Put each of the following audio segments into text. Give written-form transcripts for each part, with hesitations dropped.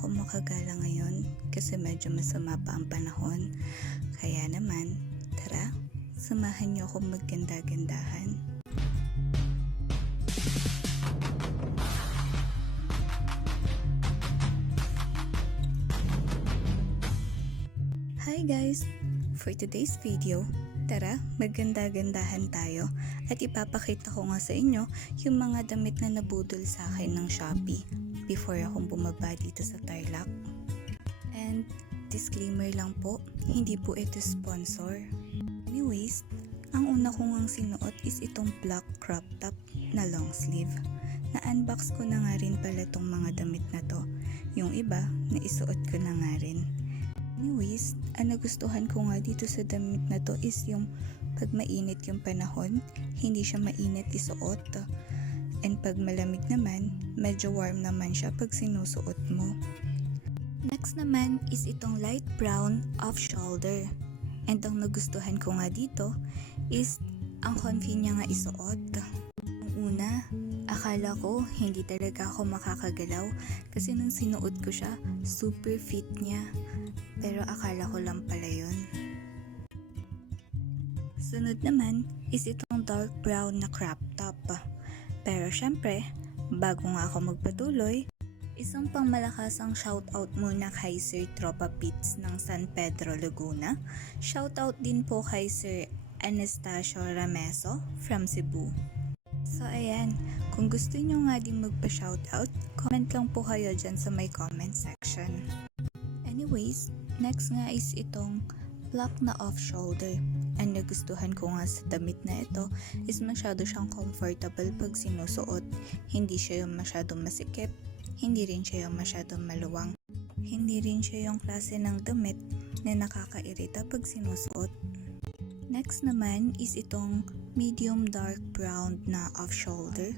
ako makagala ngayon kasi medyo masama pa ang panahon. Kaya naman, tara, samahan niyo akong magganda-gandahan. Hi guys! For today's video, tara, magganda-gandahan tayo at ipapakita ko nga sa inyo yung mga damit na nabudol sa akin ng Shopee before akong bumaba dito sa Tarlac. And disclaimer lang po, hindi po ito sponsor. Anyways, ang una kong ang sinuot is itong black crop top na long sleeve. Na-unbox ko na nga rin pala tong mga damit na to. Yung iba, naisuot ko na nga rin. Anyways, ang nagustuhan ko nga dito sa damit na to is yung pag mainit yung panahon, hindi siya mainit isuot. And pag malamig naman, medyo warm naman siya pag sinusuot mo. Next naman is itong light brown off-shoulder. And ang nagustuhan ko nga dito is ang comfy niya nga isuot. Ang una, akala ko hindi talaga ako makakagalaw kasi nung sinuot ko siya, super fit niya. Pero akala ko lang pala yun. Sunod naman is itong dark brown na crop top. Pero syempre, bago nga ako magpatuloy, isang pangmalakasang shoutout muna kay Sir Tropa Pits ng San Pedro, Laguna. Shoutout din po kay Sir Anastasio Rameso from Cebu. So ayan, kung gusto nyo nga din magpa-shoutout, comment lang po kayo dyan sa may comment section. Anyways, next nga is itong black na off-shoulder. Ang nagustuhan ko nga sa damit na ito is masyado siyang comfortable pag sinusuot. Hindi siya yung masyadong masikip, hindi rin siya yung masyadong maluwang. Hindi rin siya yung klase ng damit na nakakairita pag sinusuot. Next naman is itong medium dark brown na off-shoulder.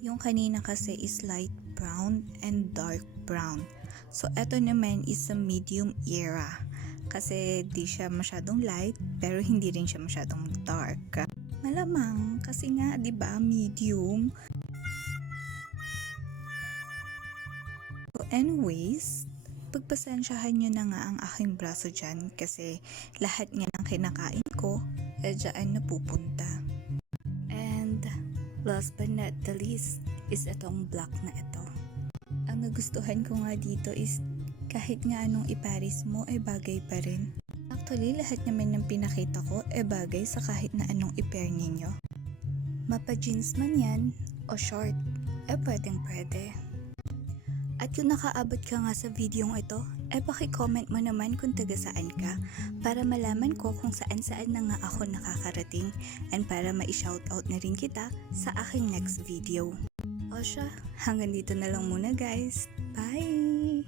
Yung kanina kasi is light brown and dark brown. So, eto naman is sa medium era. Kasi di siya masyadong light, pero hindi rin siya masyadong dark. Malamang, kasi nga, di ba, medium. So, anyways, pagpasensyahan nyo na nga ang aking braso dyan kasi lahat nga ng kinakain ko, dyan napupunta. And, last but not the least, is itong black na ito. Ang nagustuhan ko nga dito is kahit nga anong iparis mo ay bagay pa rin. Actually, lahat naman ng pinakita ko ay bagay sa kahit na anong i-pair ninyo. Mapa-jeans man yan o short, pwedeng pwede. At kung nakaabot ka nga sa videong ito, paki-comment mo naman kung taga saan ka para malaman ko kung saan-saan na nga ako nakakarating and para ma-shoutout na rin kita sa aking next video. O siya, hanggang dito na lang muna guys. Bye!